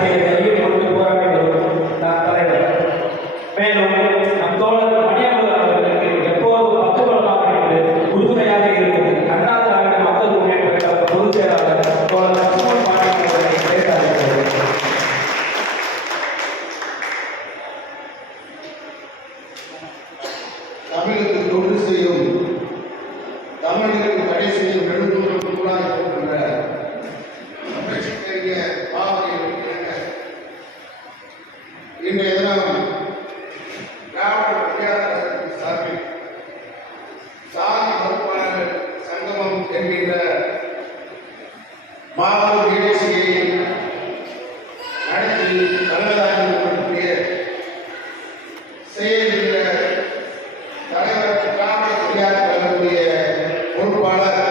அரசியலையும் கொண்டு போராடி வரும் தலைவர். மேலும் நம் தோழர் மணியமுதன் அவர்களுக்கு எப்போது பக்குவமாக இருந்து உறுதுணையாக இருந்தது அண்ணா திராவிட மக்கள் முன்னேற்ற கழக பொதுச் செயலாளர் தோழர் லட்சுமண் பாண்டியன் அவர்களை பேச அழைக்கிறேன். தமிழுக்கு தொண்டு செய்யும் தமிழர்களுக்கு தடை செய்யும் நெடுந்தூரம் கூடாக போகின்ற இன்றைய தினம் திராவிட விளையாட்டு சார்பில் சாதி மறுப்பாளர்கள் சங்கமம் என்கின்ற மாபெரும் நிகழ்ச்சியை நடத்தி தலைவராக செயல்கின்ற தலைவர் திராவிட விளையாட்டு கழகத்துடைய பொறுப்பாளர்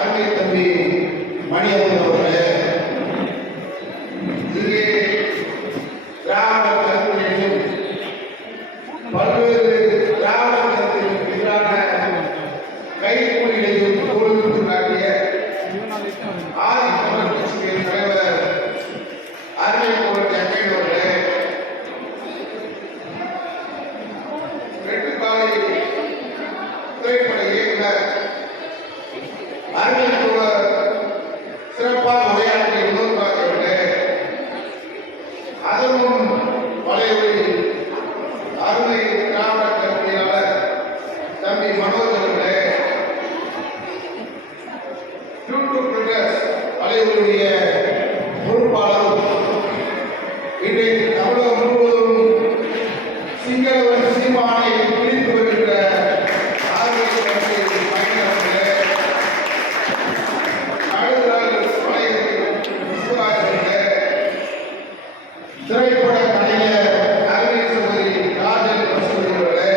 அருமை தம்பி மணியமுதன் அவர்களே, இங்கே திராவிட கருத்தினையும் பல்வேறு திராவிட கருத்திற்கு எதிரான கைகூலிகளையும் தோல்வித்து காட்டிய ஆதித்தமிழர் கட்சியின் தலைவர் அருமை தோழர் ஜக்கையன் அவர்களே, வெட்டுக்காலை திரைப்பட இயக்குனர் அருமை தோழர் சிறப்பாக உரையாற்றிய வினோத்ராஜ் அவர்களே, அதனும் வலையொலி அருமை திராவிட கருத்தியாளர் தம்பி மனோஜ் அவர்களே, யூடியூப் பிரதர்ஸ் வலையொலியுடைய பொறுப்பாளரும் இன்றைக்கு தமிழகம் முழுவதும் சிங்களவன் சீமானை பிடித்து வருகின்ற ஆர்வலை கட்சி பயணிகளே, திரைப்பட கலைஞர் அருமை சகோதரி ராஜன் அவர்களே,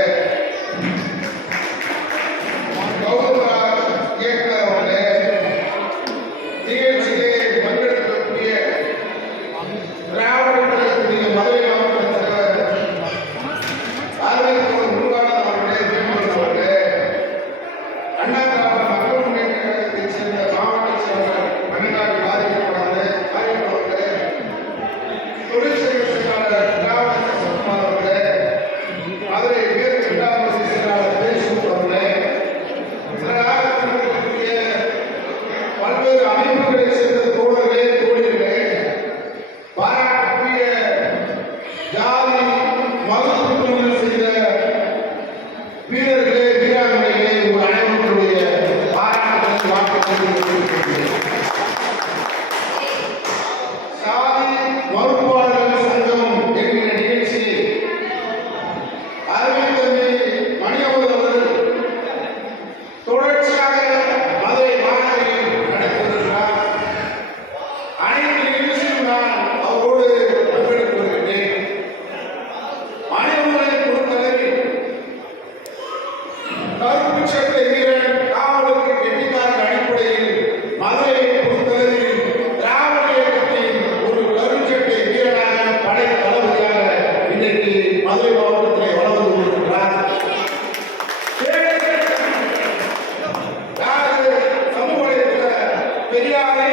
கௌரவராஜ் இயக்குனர் அவர்களே, நிகழ்ச்சியிலே பங்கெடுக்கக்கூடிய திராவிட கழகத்துடைய மதுரை மாவட்ட தலைவர் அருமை தோழர் முருகானந்தம் அவர்களே, வேம்பூர் அவர்களே, அண்ணா திராவிட மக்கள் முன்னேற்ற கழகத்தைச் சேர்ந்த மாவட்ட செயலாளர் மணிநாடு பாதிக்கப்படாத காரியங்கள் அவர்களே, தொழிற்சங்க செயலாளர் திராவிட சசிகுமார் அவர்களே, மதுரை மேற்கு இரண்டாம் வரிசை செயலாளர் தேசுமுக அவர்களே, சிறகாகத்தினுடைய பல்வேறு அமைப்புகளை சேர்ந்த தோழர்களே, தோழிகளே, பாராட்டுக்குரிய ஜாதி மதத்துவங்கள் செய்த வீரர்களே, வீராங்கனைகளே, உங்கள் அனைவருடைய பாராட்டுகளை வாக்குறுதி சாதி மறுப்பாளர்கள் சங்கமம் என்கிற நிகழ்ச்சியை அருமை தம்பி மணியமுதன் அவர்கள் தொடர்ச்சியாக மதுரை மாநகரில் நடத்தி வருகிறார். அனைத்து நிகழ்ச்சியும் நான் அவரோடு பங்கெடுத்து வருகின்றேன். மணியமுதனை பொறுத்தளவில் கருப்பு சட்டை வீரன் காவலுக்கு கெட்டிக்காரன் அடிப்படையில் மதுரை பொறுத்தளவில் திராவிட இயக்கத்தின் ஒரு கருச்சட்டை வீரனாக படை தளபதியாக இன்றைக்கு மதுரை மாவட்டத்திலே வளர்ந்து கொண்டிருக்கிறார். சமூக வலைதள பெரியாரை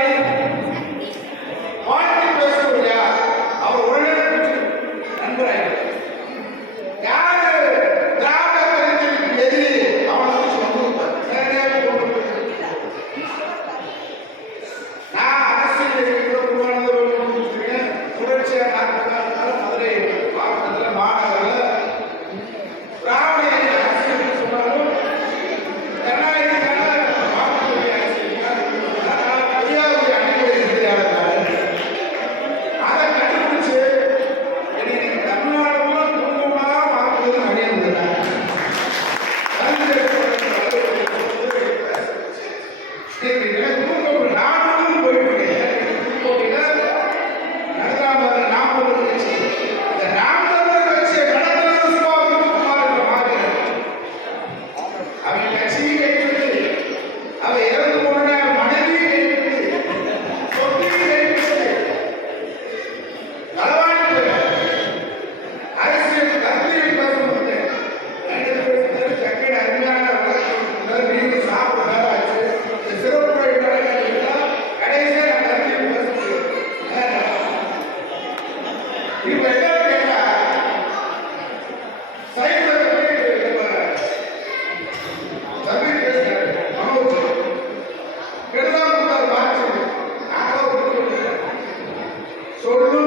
இப்ப என்னன்னு கேட்டா சைக்கிள் நம்ம தம்பி பேசுறாரு மனோஜ் கெடுதான் மார்க்ஸ் நாங்களும் சொல்லு